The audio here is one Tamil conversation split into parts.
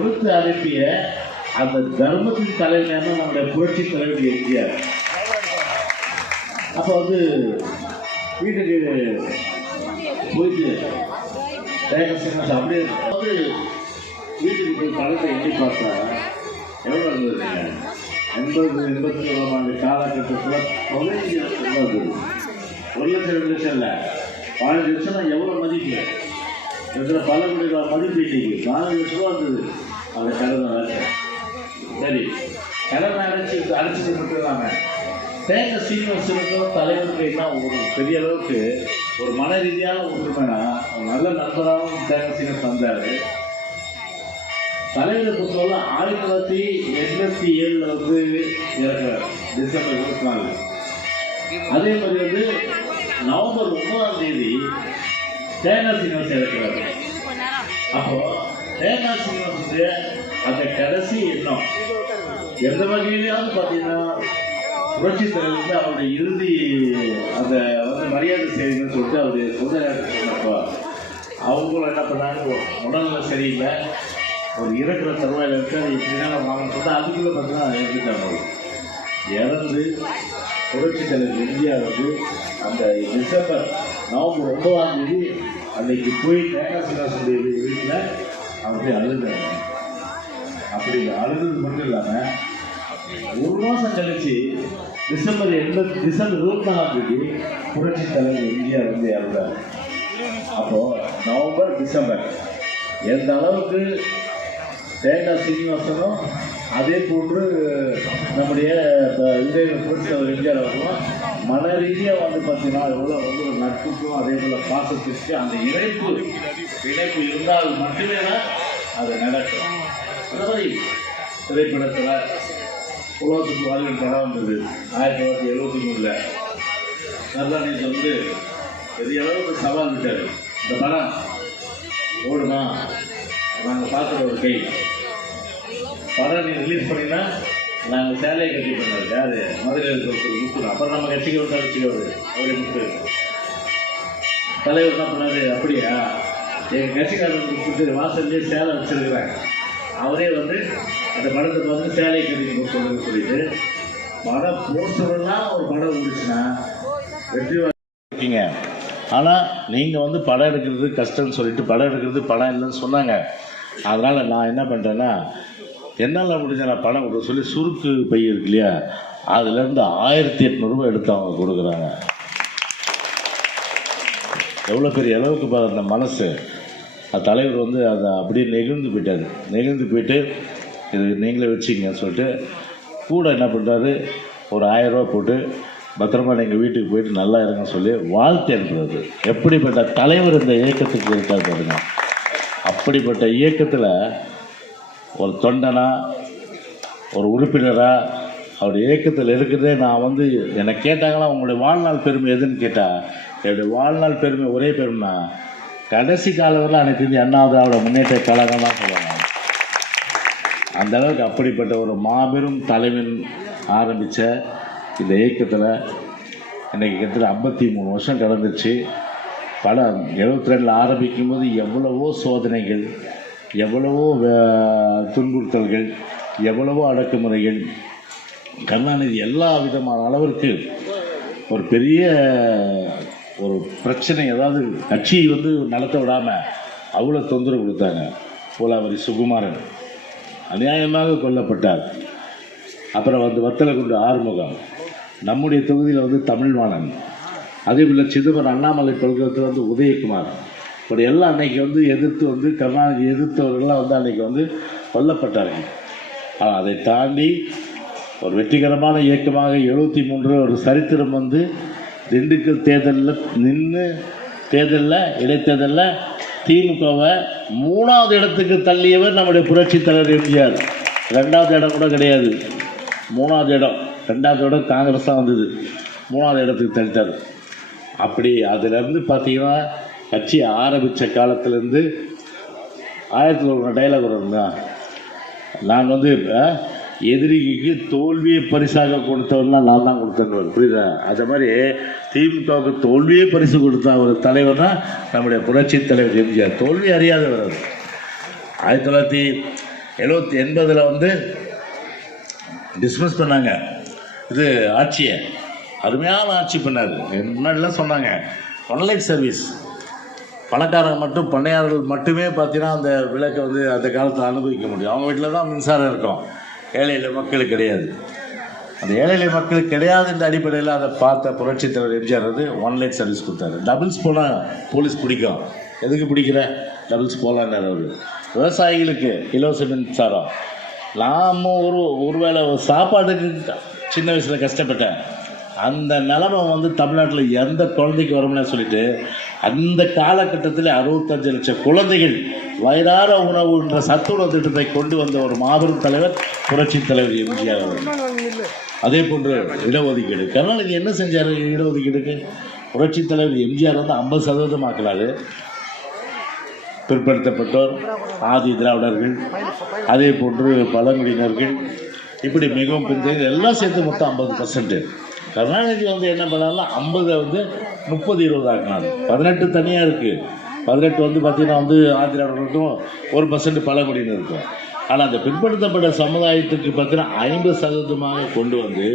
கொடுத்து அனுப்பிய அந்த தர்மத்தின் தலைவர் நம்முடைய புரட்சி தலைவர் எம்ஜிஆர். அப்போ வந்து வீட்டுக்கு போயிட்டு தேங்காய் அப்படியே வந்து வீட்டுக்கு போய் பணத்தை எண்ணி பார்த்தா எவ்வளோ இருந்தது எண்பது எண்பத்தி ஏழாம் ஆண்டு காலகட்டத்தில் பதினஞ்சு லட்சம் தான் இருந்தது ஒரு லட்சம் ரெண்டு லட்சம் இல்லை. பதினஞ்சு லட்சம்னா எவ்வளோ மதிப்பு? இதில் பல கோடி ரூபாய் மதிப்பு இன்னைக்கு பதினஞ்சு லட்சம் ரூபா இருந்தது அந்த கடனை அரைச்சேன் சரி. கடனை அரைச்சி அரைச்சது மட்டும் இல்லாமல் தேங்காய் சீனிவாசனுக்கும் தலைவருக்கு தான் ஒரு பெரிய அளவுக்கு ஒரு மன ரீதியான ஒற்றுமைனா நல்ல நண்பராகவும் தேங்க சீனிவாசன் வந்தார். தலைவரை பொறுத்தவரை ஆயிரத்தி தொள்ளாயிரத்தி எண்பத்தி ஏழில் வந்து இறக்குறார். டிசம்பர் இருபத்தி நாலு அதே மாதிரி வந்து நவம்பர் ஒன்பதாம் தேதி தேங்காய் சீனிவாசன் இறக்குறாரு. அப்போ தேங்காய் சீனிவாசனுக்கு அந்த கடைசி எண்ணம். எந்த வகையிலையாவது பார்த்தீங்கன்னா புரட்சி தலைவருக்கு அவருடைய இறுதி அந்த வந்து மரியாதை செய்யுங்கன்னு சொல்லிட்டு அவர் சொந்த நேரத்தில் சொன்னப்போ அவங்களும் என்ன பண்ணாங்க? உடல்நிலை சரியில்லை. ஒரு இறக்குற தருவாயில் இருக்கு அது எப்படினாலும் வாங்கன்னு சொல்லிட்டு அதுக்குள்ளே பார்த்தீங்கன்னா இறந்துட்டாங்க இறந்து புரட்சி தலைவர் எம்ஜிஆர் வந்து அந்த டிசம்பர் நவம்பர் ஒன்பதாம் தேதி அன்னைக்கு போய் தேங்காய் சிலாசுடைய வீட்டில் அப்படி அழுதுட்டாங்க அப்படி அழுது மட்டும் இல்லாமல் ஒரு மாதம் கழிச்சு டிசம்பர் எண்பது டிசம்பர் இருபத்தி நாலாம் தேதி புரட்சி தலைவர் எம்ஜிஆர் வந்து இறந்தார். அப்போ நவம்பர் டிசம்பர். எந்த அளவுக்கு தேங்காய் சீனிவாசனும் அதே போன்று நம்முடைய இந்த புரட்சி தலைவர் எம்ஜிஆர் அவர்களும் மன ரீதியாக வந்து பார்த்தீங்கன்னா எவ்வளோ வந்து ஒரு நட்புக்கும் அதே போல் பாசத்திற்கு அந்த இணைப்பு இணைப்பு இருந்தால் மட்டுமே தான் அது நடக்கும். அந்த மாதிரி திரைப்படத்தில் உலகத்துக்கு வாழ்வின் படம் வந்தது. ஆயிரத்தி தொள்ளாயிரத்தி எழுபத்தி மூணில். கருணாநிதி வந்து பெரிய அளவுக்கு சவால் விட்டார். இந்த படம் ஓடுமா? நாங்கள் பார்க்குற ஒரு கை. படம் நீ ரிலீஸ் பண்ணினா நாங்கள் சேலையை கட்டி பண்ணாரு யார்? மதுரையில் இருக்கிற ஒரு அப்புறம் நம்ம கட்சிக்கு வந்து கட்சிக்கு அவரே. முத்து. தலைவர் என்ன பண்ணாரு? அப்படியா? எங்கள் கட்சிக்காரர் கொடுத்து வாசல்லே சேலை வச்சிருக்கிறாங்க. அவரே வந்து அந்த படத்தை பார்த்து சேலையை கட்டி கொடுத்துருன்னு சொல்லிட்டு படம் போஸ்டர்லாம் ஒரு படம் முடிச்சுன்னா வெற்றி இருக்கீங்க. ஆனால் நீங்கள் வந்து படம் எடுக்கிறது கஷ்டம்னு சொல்லிட்டு படம் எடுக்கிறது படம் இல்லைன்னு சொன்னாங்க. அதனால் நான் என்ன பண்ணுறேன்னா என்னால் முடிஞ்ச நான் பணம் கொடுக்க சொல்லி சுருக்கு பை இருக்கு இல்லையா? அதுலேருந்து ஆயிரத்தி எட்நூறுபா எடுத்து அவங்க கொடுக்குறாங்க. எவ்வளோ பெரிய அளவுக்கு பாரு அந்த மனசு. அந்த தலைவர் வந்து அதை அப்படியே நெகிழ்ந்து போயிட்டார். நெகிழ்ந்து போயிட்டு இது நீங்களே வச்சுக்கங்கன்னு சொல்லிட்டு கூட என்ன பண்ணுறாரு ஒரு ஆயிரம் போட்டு பத்திரமா நீங்கள் வீட்டுக்கு போயிட்டு நல்லா இருங்கன்னு சொல்லி வாழ்த்து அனுப்புறது எப்படிப்பட்ட தலைவர் இந்த இயக்கத்துக்கு இருக்கார் பாருங்க. அப்படிப்பட்ட இயக்கத்தில் ஒரு தொண்டனாக ஒரு உறுப்பினராக அவர் இயக்கத்தில் இருக்கிறதே நான் வந்து என்னை கேட்டாங்களா உங்களுடைய வாழ்நாள் பெருமை எதுன்னு கேட்டால் என்னுடைய வாழ்நாள் பெருமை ஒரே பெருமைனா கடைசி காலத்தில் அனைத்து இந்திய அண்ணா திராவிட முன்னேற்ற கழகம் தான் சொல்லுவாங்க. அந்த அளவுக்கு அப்படிப்பட்ட ஒரு மாபெரும் தலைவன் ஆரம்பித்த இந்த இயக்கத்தில் இன்றைக்கி கிட்டத்தட்ட ஐம்பத்தி மூணு வருஷம் கடந்துச்சு படம் எழுபத்தி ரெண்டில் ஆரம்பிக்கும் போது எவ்வளவோ சோதனைகள் எவ்வளவோ துன்புறுத்தல்கள் எவ்வளவோ அடக்குமுறைகள் கருணாநிதி எல்லா விதமான அளவிற்கு ஒரு பெரிய ஒரு பிரச்சனை அதாவது கட்சியை வந்து நடத்த விடாமல் அவ்வளோ தொந்தரவு கொடுத்தாங்க. போலாவரி சுகுமாரன். அநியாயமாக கொல்லப்பட்டார். அப்புறம் வந்து வத்தலகுண்டு ஆறுமுகம். நம்முடைய தொகுதியில் வந்து தமிழ்வாணன் அதே போல் சிதம்பரம் அண்ணாமலை கொள்கத்தில் வந்து உதயகுமார் இப்படி எல்லாம் அன்னைக்கு வந்து எதிர்த்து வந்து கருணாநிதி எதிர்த்தவர்கள்லாம் வந்து அன்னைக்கு வந்து கொல்லப்பட்டார்கள். ஆனால் அதை தாண்டி ஒரு வெற்றிகரமான இயக்கமாக எழுபத்தி மூன்று ஒரு சரித்திரம் வந்து திண்டுக்கல் தேர்தலில் நின்று தேர்தலில் இடைத்தேர்தலில் திமுகவை மூணாவது இடத்துக்கு தள்ளியவர் நம்முடைய புரட்சி தலைவர் எம்ஜிஆர். ரெண்டாவது இடம் கூட கிடையாது. மூணாவது இடம். ரெண்டாவது இடம் காங்கிரஸ் தான் வந்தது. மூணாவது இடத்துக்கு தள்ளிட்டார். அப்படி அதுலேருந்து பார்த்தீங்கன்னா கட்சியை ஆரம்பித்த காலத்திலேருந்து ஆயிரத்தி தொள்ளாயிரம் டைலாக் வரும்னா நாங்கள் வந்து எதிரிக்கு தோல்வியை பரிசாக கொடுத்தவர்லாம் நான் தான் கொடுத்தேன்னு புரியுதா? அது மாதிரி திமுகவுக்கு தோல்வியே பரிசு கொடுத்த ஒரு தலைவர் தான் நம்முடைய புரட்சி தலைவர் எம்ஜிஆர். தோல்வி அறியாதவர் அவர். ஆயிரத்தி தொள்ளாயிரத்தி எழுபத்தி எண்பதில் வந்து டிஸ்மிஸ் பண்ணாங்க. இது ஆட்சியை. அருமையான ஆட்சி பண்ணார். முன்னாடிலாம் சொன்னாங்க ஒன்லைன் சர்வீஸ் பணக்காரங்க மட்டும் பண்ணையாளர்கள் மட்டுமே பார்த்தீங்கன்னா அந்த விளக்கை வந்து அந்த காலத்தில் அனுபவிக்க முடியும். அவங்க வீட்டில் தான் மின்சாரம் இருக்கும். ஏழை எளிய மக்களுக்கு கிடையாது. அந்த ஏழை எளிய மக்களுக்கு கிடையாதுன்ற அடிப்படையில் அதை பார்த்த புரட்சித் தலைவர் எம்ஜிஆர் வந்து ஒன்லைன் சர்வீஸ் கொடுத்தாரு. டபுள்ஸ் போனால் போலீஸ் பிடிக்கும். எதுக்கு பிடிக்கிற டபுள்ஸ் போகலான்னாரு அவர். விவசாயிகளுக்கு இலவச மின்சாரம். நாம் ஒரு ஒருவேளை ஒரு சாப்பாட்டுக்கு சின்ன வயசில் கஷ்டப்பட்டேன். அந்த நிலமை வந்து தமிழ்நாட்டில் எந்த குழந்தைக்கு வரும்னு சொல்லிட்டு அந்த காலகட்டத்தில் அறுபத்தஞ்சு லட்சம் குழந்தைகள் வயிறார உணவுன்ற சத்துணவு திட்டத்தை கொண்டு வந்த ஒரு மாபெரும் தலைவர் புரட்சித் தலைவர் எம்ஜிஆர் அவர்கள். அதே போன்று இடஒதுக்கீடு. கருணாநிதி என்ன செஞ்சார் இடஒதுக்கீடுக்கு? புரட்சித் தலைவர் எம்ஜிஆர் வந்து ஐம்பது சதவீதம் ஆக்கினாரு. பிற்படுத்தப்பட்டோர் ஆதி திராவிடர்கள் அதே போன்று பழங்குடியினர்கள். இப்படி மிகவும் பிரிஞ்சது எல்லாம் சேர்த்து மொத்தம் ஐம்பது பர்சன்ட் கருணாநிதி வந்து என்ன பண்ணாலும் ஐம்பதை வந்து முப்பது இருபது ஆக்கினார் பதினெட்டு தனியாக இருக்குது பதினெட்டு வந்து பார்த்திங்கன்னா வந்து ஆதி ஒரு பர்சன்ட் பழங்குடியினர் இருக்கும். ஆனால் அந்த பிற்படுத்தப்பட்ட சமுதாயத்துக்கு பார்த்தீங்கன்னா ஐம்பது சதவீதமாக கொண்டு வந்து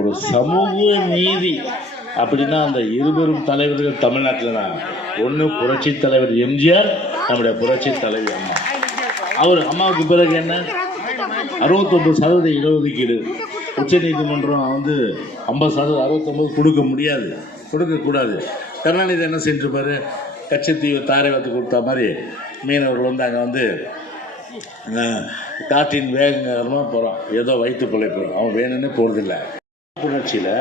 ஒரு சமூக நீதி அப்படின்னா அந்த இருவரும் தலைவர்கள் தமிழ்நாட்டில் தான். ஒன்று புரட்சி தலைவர் எம்ஜிஆர் நம்முடைய புரட்சி தலைவி அம்மா. அவர் அம்மாவுக்கு பிறகு என்ன? அறுபத்தொம்பது சதவீத இடஒதுக்கீடு. உச்சநீதிமன்றம் வந்து ஐம்பது சதவீதம் அறுபத்தொம்பது கொடுக்க முடியாது. கொடுக்கக்கூடாது கருணாநிதி என்ன செஞ்சிருப்பாரு? கச்சத்தீவு தாரை வந்து கொடுத்த மாதிரி மீனவர்கள் வந்து அங்கே வந்து காற்றின் வேகமாக போகிறான் ஏதோ வயிற்று பிழைப்பு அவன் வேணும்னு போகிறதில்ல புணர்ச்சியில்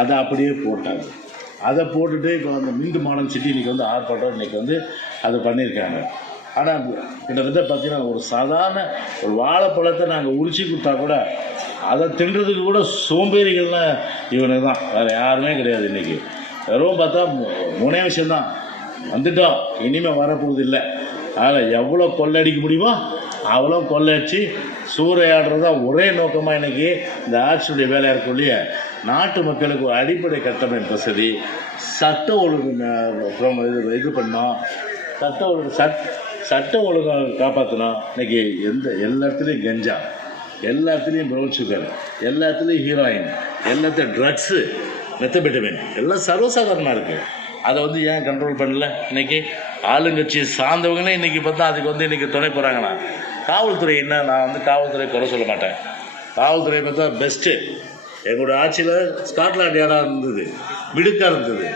அதை அப்படியே போட்டாங்க. அதை போட்டுட்டு இப்போ அந்த மின்ட் மாடல் சிட்டி இன்னைக்கு வந்து ஆர்ப்பாட்டம் இன்றைக்கி வந்து அதை பண்ணியிருக்காங்க. ஆனால் கிட்டத்தட்ட பார்த்தீங்கன்னா ஒரு சாதாரண ஒரு வாழைப்பழத்தை நாங்கள் உரிச்சு கொடுத்தா கூட அதை தின்றதுக்கு கூட சோம்பேறிகள்னா இவனுக்கு தான் வேறு யாருமே கிடையாது இன்றைக்கி வெறும் பார்த்தா மூ- மூணே விஷயம்தான். வந்துட்டோம். இனிமேல் வரப்போகிறது இல்லை. அதில் எவ்வளோ கொள்ளடிக்க முடியுமோ அவ்வளோ கொள்ளடிச்சு சூறையாடுறது தான் ஒரே நோக்கமாக இன்றைக்கி இந்த ஆட்சியுடைய வேலையாக இருக்கும் நாட்டு மக்களுக்கு ஒரு அடிப்படை கட்டமைப்பு வசதி. சட்ட ஒழுங்கு இது இது பண்ணோம். சட்ட ஒழுங்கு சட் சட்டம் ஒழுங்காக காப்பாற்றினா இன்னைக்கு எந்த எல்லா இடத்துலையும் கஞ்சா எல்லா இடத்துலையும் ப்ரௌன் சுகர் எல்லா இடத்துலையும் ஹீரோயின் எல்லாத்தையும் ட்ரக்ஸு மெத்தபெட்டமின் எல்லாம் சர்வசாதாரணமாக இருக்குது அதை வந்து ஏன் கண்ட்ரோல் பண்ணல? இன்னைக்கு ஆளுங்கட்சி சார்ந்தவங்களே இன்னைக்கு பார்த்தா அதுக்கு வந்து இன்றைக்கி துணை போகிறாங்கண்ணா காவல்துறை என்ன நான் வந்து காவல்துறை குறை சொல்ல மாட்டேன். காவல்துறை பார்த்தா பெஸ்ட்டு எங்களோட ஆட்சியில் ஸ்காட்லாண்ட் இடம் இருந்தது. மிடுக்காக இருந்தது.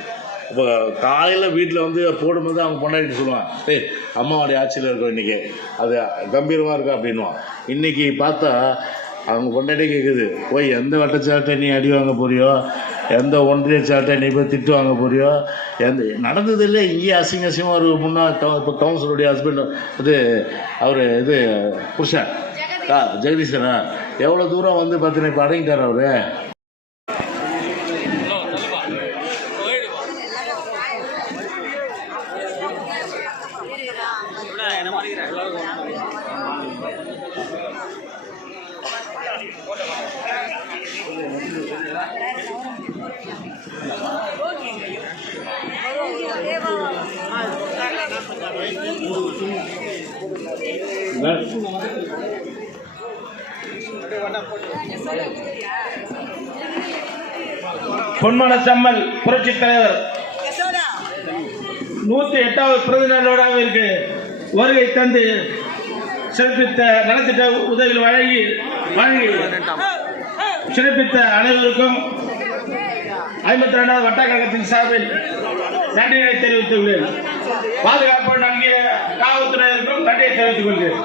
இப்போ காலையில் வீட்டில் வந்து போடும்போது அவங்க பொண்டாட்டி சொல்லுவான் ஏய் அம்மாவுடைய ஆட்சியில் இருக்கோம் இன்றைக்கி அது கம்பீரமாக இருக்கும் அப்படின்வான் இன்றைக்கி பார்த்தா அவங்க பொண்டாட்டி கேட்குது போய் எந்த வட்டச்சாட்டை நீ அடி வாங்க போறியோ? எந்த ஒன்றிய சாட்டை நீ போய் திட்டு வாங்க போறியோ? எந்த நடந்தது இல்லை இங்கேயே அசிங்க அசிங்கமாக ஒரு முன்னாள் இப்போ கவுன்சிலருடைய ஹஸ்பண்ட் இது அவர் இது புருஷன். ஆ ஜெகதீஷனா எவ்வளோ தூரம் வந்து பார்த்தீங்கன்னா இப்போ அடங்கிட்டார் அவர்? பொன்மன செம்மல் புரட்சி தலைவர். நூத்தி எட்டாவது பிறந்த வருகை தந்து சிறப்பித்த நலத்திட்ட உதவிகள் வழங்கி வழங்கி சிறப்பித்த அனைவருக்கும் ஐம்பத்தி ரெண்டாவது வட்ட கழகத்தின் சார்பில் நன்றியை தெரிவித்துள்ளேன். பாதுகாப்பு நல்கிய காவல்துறையினருக்கும் நன்றியை தெரிவித்துக் கொள்கிறேன்.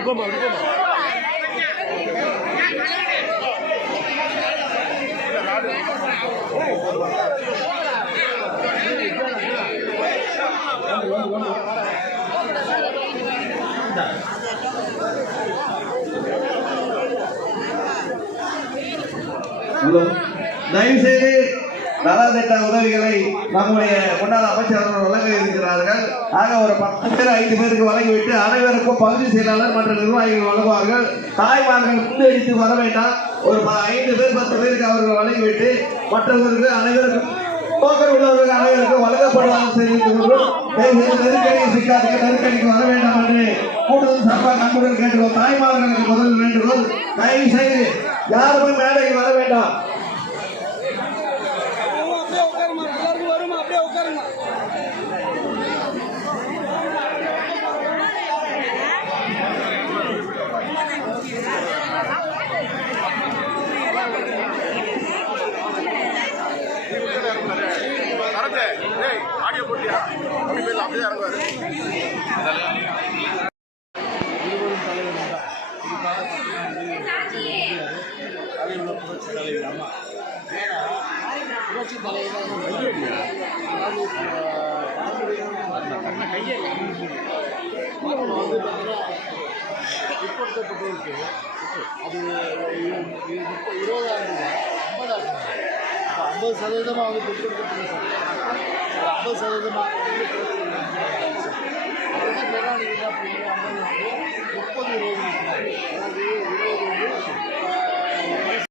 அப்படி போமா அப்படி போமா தயவு செய்து நலத்திட்ட உதவிகளை நம்முடைய முன்னாள் அமைச்சர் அவர்கள் வழங்க இருக்கிறார்கள். ஆக ஒரு பத்து பேர் ஐந்து பேருக்கு வழங்கிவிட்டு அனைவருக்கும் பகுதி செயலாளர் மற்ற நிர்வாகிகள் வழங்குவார்கள். தாய்மார்கள் முன்னெடுத்து வர வேண்டாம். ஒரு ப- ஐந்து பேர் பத்து பேருக்கு அவர்கள் வழங்கிவிட்டு மற்றவர்களுக்கு அனைவருக்கும் போக்கர் உள்ளவர்கள் அனைவருக்கும் வழங்கப்படுவார்கள் தெரிவித்துள்ளோம் நெருக்கடி செய்து சிக்காதுக்கு நெருக்கடிக்கு வர வேண்டாம் என்று கூடுதல் சார்பாக அன்புடன் கேட்டுக்கொள். தாய்மார்களுக்கு முதல் வேண்டுகோள் தயவு செய்து யாருமே மேடைக்கு வர வேண்டாம். அப்படி பேச அப்படியே இறங்குவாரு பிற்படுத்தப்பட்டவருக்கு அது இருபதாயிரம் ரூபாய். ஐம்பதாயிரம் ரூபாய். ஐம்பது சதவீதமாக வந்து பிற்படுத்தப்பட்ட சார் ஐம்பது சதவீதமாக முப்பது இருபது அதாவது இருபது வந்து